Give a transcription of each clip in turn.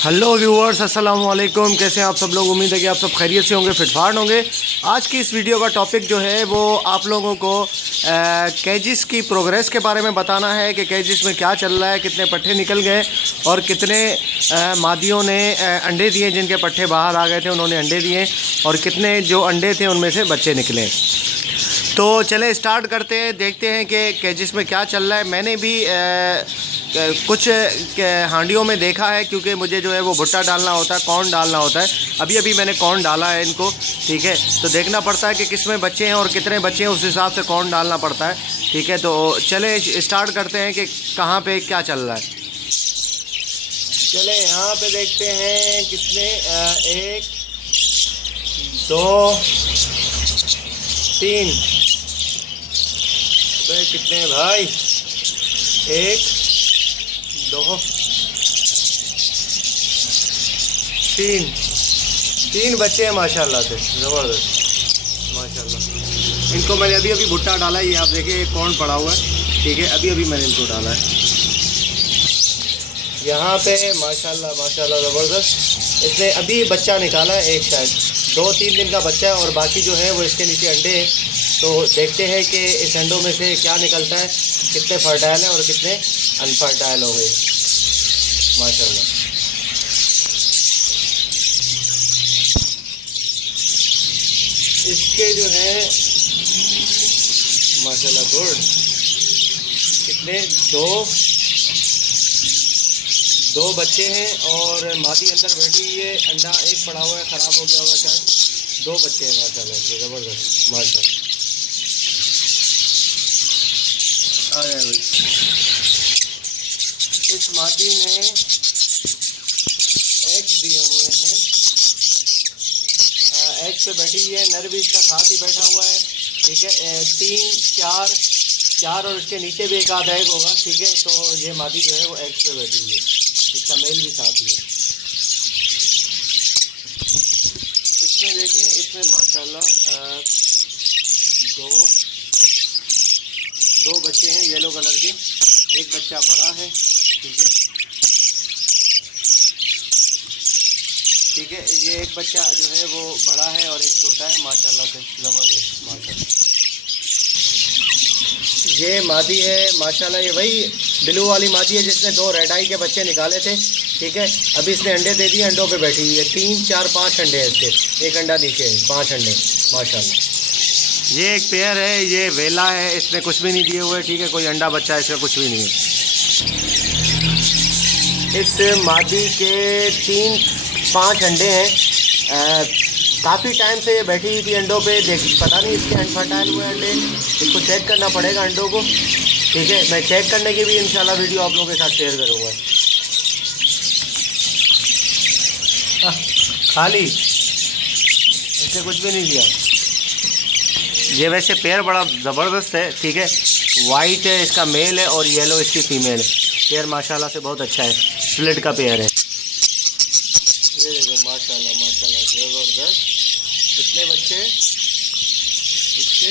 Hello viewers, अस्सलाम वालेकुम। कैसे हैं आप सब लोग? उम्मीद है कि आप सब खैरियत से होंगे, फिटफाट होंगे। आज की इस वीडियो का टॉपिक जो है वो आप लोगों को कैजिस की प्रोग्रेस के बारे में बताना है कि कैजिस में क्या चल रहा है, कितने पट्ठे निकल गए और कितने मादियों ने अंडे दिए। जिनके पट्ठे बाहर आ गए थे उन्होंने अंडे दिए और कितने जो अंडे थे उनमें से बच्चे निकले। तो चले स्टार्ट करते हैं, देखते हैं कि कैजिस में क्या चल रहा है। मैंने भी कुछ हांडियों में देखा है, क्योंकि मुझे जो है वो भुट्टा डालना होता है, कॉर्न डालना होता है। अभी अभी मैंने कॉर्न डाला है इनको, ठीक है। तो देखना पड़ता है कि किस में बच्चे हैं और कितने बच्चे हैं, उस हिसाब से कॉर्न डालना पड़ता है, ठीक है। तो चले स्टार्ट करते हैं कि कहाँ पे क्या चल रहा है। चले यहाँ पे देखते हैं कितने 1 2 3 कितने भाई, 1 2 3 बच्चे हैं माशाल्लाह से, ज़बरदस्त माशाल्लाह। इनको मैंने अभी अभी भुट्टा डाला है, ये आप देखिए एक कॉर्न पड़ा हुआ है, ठीक है। अभी अभी मैंने इनको डाला है यहाँ पे माशाल्लाह माशाल्लाह ज़बरदस्त। इसने अभी बच्चा निकाला है एक, शायद 2-3 दिन का बच्चा है और बाकी जो है वो इसके नीचे अंडे हैं। तो देखते हैं कि इस अंडों में से क्या निकलता है, कितने फर्टाइल हैं और कितने अनफर्टाइल हो गए माशाल्लाह। इसके जो है माशाल्लाह गुड, कितने दो बच्चे हैं और मादी अंदर बैठी हुई है। अंडा एक पड़ा हुआ है, ख़राब हो गया हुआ शायद। 2 बच्चे हैं माशाल्लाह से, ज़बरदस्त माशाल्लाह। इस मादी ने एग दिए हुए हैं, एग पे बैठी हुई है। नर भी इसका साथ ही बैठा हुआ है, ठीक है। 3 4 और इसके नीचे भी एक आधा एग होगा, ठीक है। तो ये मादी जो है वो एग पे बैठी हुई है, इसका मेल भी साथ ही है। इसमें देखें, इसमें माशाल्लाह दो बच्चे हैं येलो कलर के, एक बच्चा बड़ा है, ठीक है, ठीक है। ये एक बच्चा जो है वो बड़ा है और एक छोटा है माशाल्लाह से, ज़बरदस्त माशाल्लाह। ये मादी है माशाल्लाह, ये वही ब्लू वाली मादी है जिसने 2 रेड आई के बच्चे निकाले थे, ठीक है। अभी इसने अंडे दे दिए, अंडों पे बैठी हुई है। 3 4 5 अंडे हैं इसके, एक अंडा नीचे है, 5 अंडे माशाल्लाह। ये एक पेयर है, ये वेला है, इसने कुछ भी नहीं दिए हुए, ठीक है। कोई अंडा बच्चा इसका कुछ भी नहीं है। इस मादी के 3-5 अंडे हैं। काफ़ी टाइम से ये बैठी हुई थी अंडों पे, पता नहीं इसके अनफर्टाइल हुए अंडे, इसको चेक करना पड़ेगा अंडों को, ठीक है। मैं चेक करने की भी इंशाल्लाह वीडियो आप लोगों के साथ शेयर करूँगा। खाली इसने कुछ भी नहीं दिया। ये वैसे पेयर बड़ा ज़बरदस्त है, ठीक है। वाइट है इसका मेल है और येलो इसकी फीमेल है। पेयर माशाल्लाह से बहुत अच्छा है, स्प्लिट का पेयर है। ये देखो माशाल्लाह माशाल्लाह ज़बरदस्त। कितने बच्चे इसके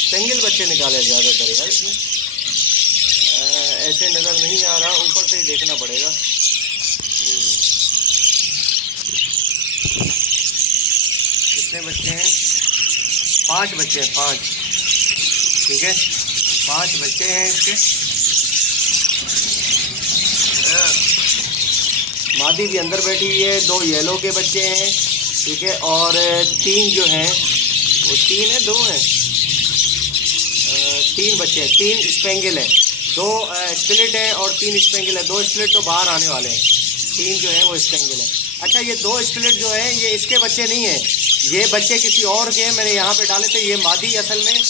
सिंगल बच्चे निकाले ज़्यादातर यार इसमें, ऐसे नज़र नहीं आ रहा, ऊपर से ही देखना पड़ेगा। कितने बच्चे हैं? 5 बच्चे हैं, 5, ठीक है। 5 बच्चे हैं इसके। मादी भी अंदर बैठी हुई है, 2 येलो के बच्चे हैं, ठीक है। और 3 जो हैं वो 3 है, 2 हैं, 3 बच्चे हैं। 3 स्पेंगल है, 2 स्प्लिट है और 3 स्पेंगल है। 2 स्प्लिट तो बाहर आने वाले हैं, 3 जो है वो स्पेंगल है। अच्छा, ये 2 स्प्लिट जो है ये इसके बच्चे नहीं हैं, ये बच्चे किसी और के हैं, मैंने यहाँ पे डाले थे। ये मादी असल में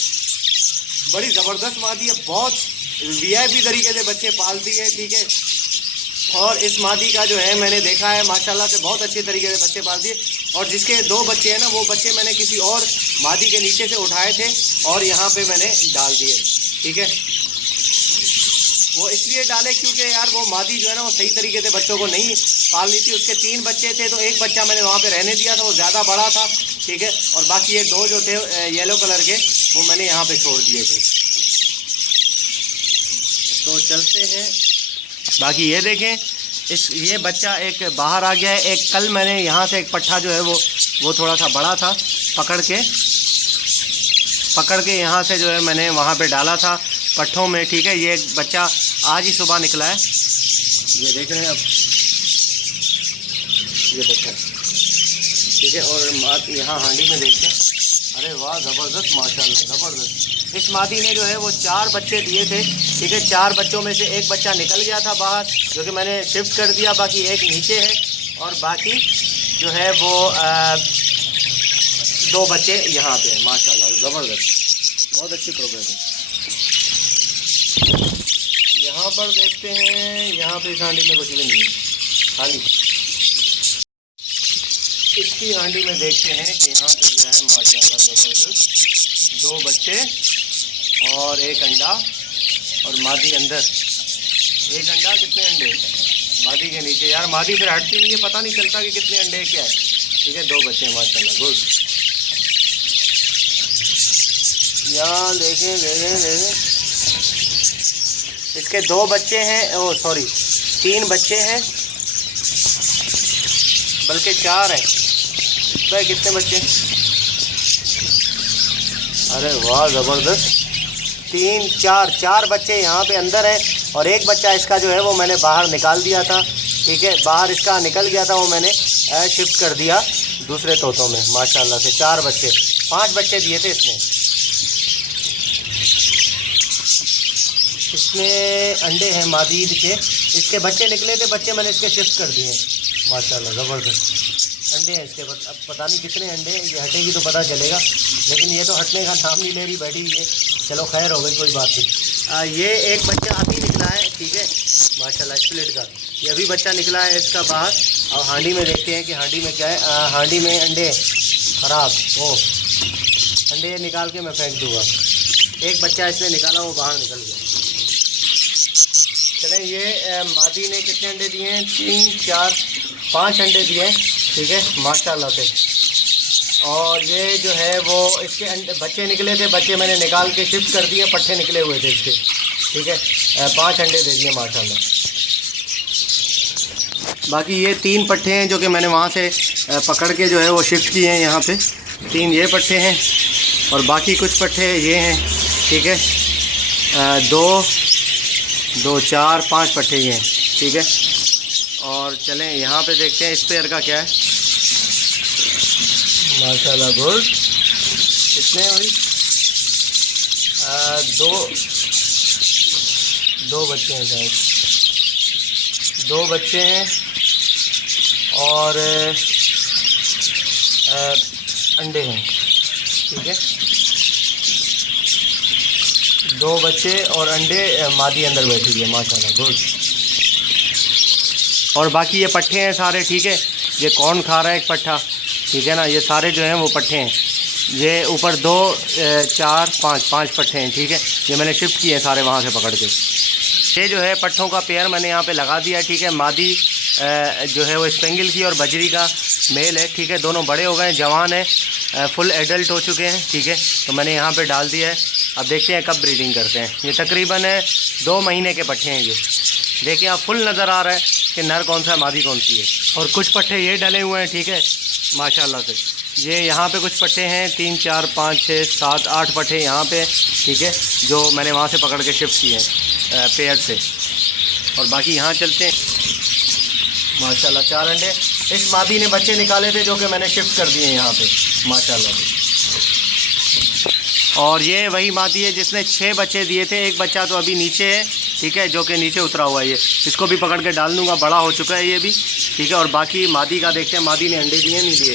बड़ी ज़बरदस्त मादी है, बहुत वीआईपी तरीके से बच्चे पालती है, ठीक है। और इस मादी का जो है मैंने देखा है माशाल्लाह से बहुत अच्छे तरीके से बच्चे पालती है। और जिसके 2 बच्चे हैं ना, वो बच्चे मैंने किसी और मादी के नीचे से उठाए थे और यहाँ पे मैंने डाल दिए, ठीक है। वो इसलिए डाले क्योंकि यार वो मादी जो है ना वो सही तरीके से बच्चों को नहीं पाल ली थी। उसके 3 बच्चे थे, तो एक बच्चा मैंने वहाँ पे रहने दिया था, वो ज़्यादा बड़ा था, ठीक है। और बाकी ये 2 जो थे येलो कलर के, वो मैंने यहाँ पे छोड़ दिए थे। तो चलते हैं। बाकी ये देखें, ये बच्चा एक बाहर आ गया है। एक कल मैंने यहाँ से एक पट्ठा जो है वो थोड़ा सा बड़ा था, पकड़ के यहाँ से जो है मैंने वहाँ पे डाला था पट्ठों में, ठीक है। ये एक बच्चा आज ही सुबह निकला है, ये देख रहे हैं आप, ये बच्चा, ठीक है। और यहाँ हांडी में देखते हैं, अरे वाह ज़बरदस्त, माशाल्लाह ज़बरदस्त। इस मादी ने जो है वो 4 बच्चे दिए थे, ठीक है। 4 बच्चों में से एक बच्चा निकल गया था बाहर, जो कि मैंने शिफ्ट कर दिया, बाकी एक नीचे है, और बाकी जो है वो 2 बच्चे यहाँ पे हैं, माशाल्लाह ज़बरदस्त, बहुत अच्छी प्रोग्रेस है। यहाँ पर देखते हैं, यहाँ पे इस हांडी में कुछ भी नहीं है, खाली। इसकी हांडी में देखते हैं कि यहाँ पे जो है माशाल्लाह ज़बरदस्त 2 बच्चे और 1 अंडा, और मादी अंदर 1 अंडा, कितने अंडे मादी के नीचे। यार मादी फिर हटती नहीं है, पता नहीं चलता कि कितने अंडे क्या है, ठीक है। 2 बच्चे माशाल्लाह, गुड। यहाँ देखें इसके 2 बच्चे हैं, ओ सॉरी 3 बच्चे हैं, बल्कि 4 हैं भाई। कितने बच्चे, अरे वाह ज़बरदस्त, 3 4 बच्चे यहाँ पे अंदर हैं, और एक बच्चा इसका जो है वो मैंने बाहर निकाल दिया था, ठीक है। बाहर इसका निकल गया था, वो मैंने शिफ्ट कर दिया दूसरे तोतों में, माशाल्लाह से 4 बच्चे, 5 बच्चे दिए थे इसने। इसमें अंडे हैं मादी के, इसके बच्चे निकले थे, बच्चे मैंने इसके शिफ्ट कर दिए, माशाल्लाह ज़बरदस्त अंडे हैं इसके। अब पता नहीं कितने अंडे, ये हटेगी तो पता चलेगा, लेकिन ये तो हटने का नाम नहीं ले रही, बैठी हुई है। चलो खैर हो गई, कोई बात नहीं। ये एक बच्चा अभी निकला है, ठीक है, माशाल्लाह स्प्लिट का, ये अभी बच्चा निकला है इसका बाहर। और हांडी में देखते हैं कि हांडी में क्या है। हांडी में अंडे ख़राब, वो अंडे निकाल के मैं फेंक दूँगा। एक बच्चा इसने निकाला, वो बाहर निकल गया। चलें, ये मादी ने कितने अंडे दिए हैं, 3 4 5 अंडे दिए हैं, ठीक है, माशाल्लाह से। और ये जो है वो इसके बच्चे निकले थे, बच्चे मैंने निकाल के शिफ्ट कर दिए, पट्ठे निकले हुए थे इसके, ठीक है। 5 अंडे दे दिए माशाल्लाह। बाकी ये 3 पट्ठे हैं जो कि मैंने वहाँ से पकड़ के जो है वो शिफ्ट किए हैं यहाँ पे। 3 ये पट्ठे हैं, और बाकी कुछ पट्ठे ये हैं, ठीक है। 2 4 5 पट्ठे ये हैं, ठीक है। और चलें यहाँ पे देखते हैं इस पेयर का क्या है, माशाल्लाह गुड। कितने हुई, 2 बच्चे हैं शायद, 2 बच्चे हैं, और अंडे हैं, ठीक है। 2 बच्चे और अंडे, मादी अंदर बैठी हुई है, माशाल्लाह गुड। और बाकी ये पट्ठे हैं सारे, ठीक है। ये कौन खा रहा है एक पट्ठा, ठीक है ना, ये सारे जो हैं वो पट्ठे हैं। ये ऊपर 2 4 5 पट्ठे हैं, ठीक है। ये मैंने शिफ्ट किए हैं सारे वहाँ से पकड़ के। ये जो है पट्ठों का पेयर मैंने यहाँ पे लगा दिया, ठीक है। मादी जो है वो स्पेंगल की और बजरी का मेल है, ठीक है। दोनों बड़े हो गए हैं, जवान है, फुल एडल्ट हो चुके हैं, ठीक है। तो मैंने यहाँ पे डाल दिया है, अब देखते हैं कब ब्रीडिंग करते हैं। ये तकरीबन 2 महीने के पट्ठे हैं ये, देखिए आप फुल नज़र आ रहा है कि नर कौन सा है, मादी कौन सी है। और कुछ पट्ठे ये डले हुए हैं, ठीक है, माशाल्लाह से। ये यहाँ पे कुछ पट्ठे हैं, 3 4 5 6 7 8 पट्ठे यहाँ पे, ठीक है, जो मैंने वहाँ से पकड़ के शिफ्ट किए हैं पेयर से। और बाकी यहाँ चलते हैं, माशाल्लाह 4 अंडे। इस मादी ने बच्चे निकाले थे जो कि मैंने शिफ्ट कर दिए यहाँ पे, माशाल्लाह। और ये वही मादी है जिसने 6 बच्चे दिए थे, एक बच्चा तो अभी नीचे है, ठीक है, जो कि नीचे उतरा हुआ है। ये इसको भी पकड़ के डाल दूँगा, बड़ा हो चुका है ये भी, ठीक है। और बाकी मादी का देखते हैं, मादी ने अंडे दिए नहीं दिए।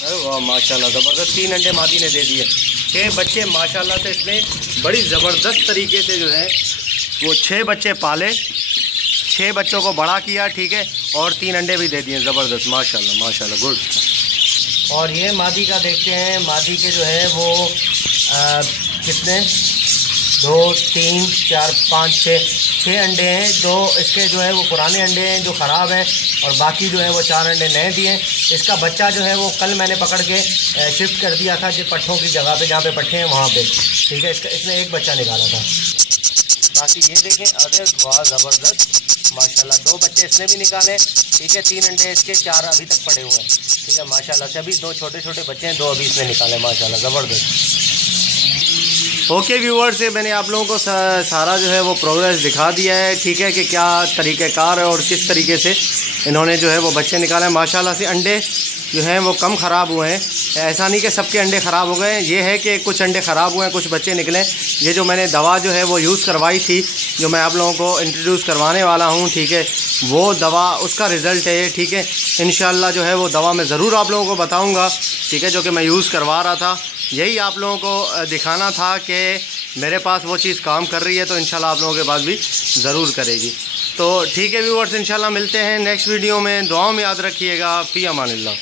अरे वाह माशाल्लाह ज़बरदस्त, 3 अंडे मादी ने दे दिए। 6 बच्चे माशाल्लाह से इसने बड़ी ज़बरदस्त तरीके से जो है वो 6 बच्चे पाले, 6 बच्चों को बड़ा किया, ठीक है। और 3 अंडे भी दे दिए, ज़बरदस्त माशाल्लाह माशाल्लाह गुड। और ये मादी का देखते हैं, मादी के जो है वो कितने 2 3 4 5 6 अंडे हैं। 2 इसके जो है वो पुराने अंडे हैं जो ख़राब हैं, और बाकी जो है वो 4 अंडे नए दिए। इसका बच्चा जो है वो कल मैंने पकड़ के शिफ्ट कर दिया था कि पट्ठों की जगह पे, जहाँ पे पट्ठे हैं वहाँ पे, ठीक है। इसने एक बच्चा निकाला था। बाकी ये देखें, अरे वाह ज़बरदस्त माशाल्लाह। 2 बच्चे इसने भी निकाले, ठीक है। 3 अंडे इसके, 4 अभी तक पड़े हुए हैं, ठीक है माशाल्लाह से। अभी 2 छोटे छोटे बच्चे हैं, 2 अभी इसने निकाले माशाल्लाह, ज़बरदस्त। ओके व्यूअर्स, से मैंने आप लोगों को सारा जो है वो प्रोग्रेस दिखा दिया है, ठीक है, कि क्या तरीक़ेकार है और किस तरीके से इन्होंने जो है वो बच्चे निकाले माशाल्लाह से। अंडे जो हैं वो कम ख़राब हुए हैं, ऐसा नहीं कि सबके अंडे ख़राब हो गए। ये है कि कुछ अंडे ख़राब हुए हैं, कुछ बच्चे निकले। ये जो मैंने दवा जो है वो यूज़ करवाई थी, जो मैं आप लोगों को इंट्रोड्यूस करवाने वाला हूँ, ठीक है, वो दवा उसका रिज़ल्ट है, ठीक है। इंशाल्लाह जो है वो दवा मैं ज़रूर आप लोगों को बताऊँगा, ठीक है, जो कि मैं यूज़ करवा रहा था। यही आप लोगों को दिखाना था कि मेरे पास वो चीज़ काम कर रही है, तो इंशाल्लाह आप लोगों के पास भी ज़रूर करेगी। तो ठीक है व्यूअर्स, इंशाल्लाह मिलते हैं नेक्स्ट वीडियो में। दुआओं में याद रखिएगा। फ़ी अमानिल्लाह।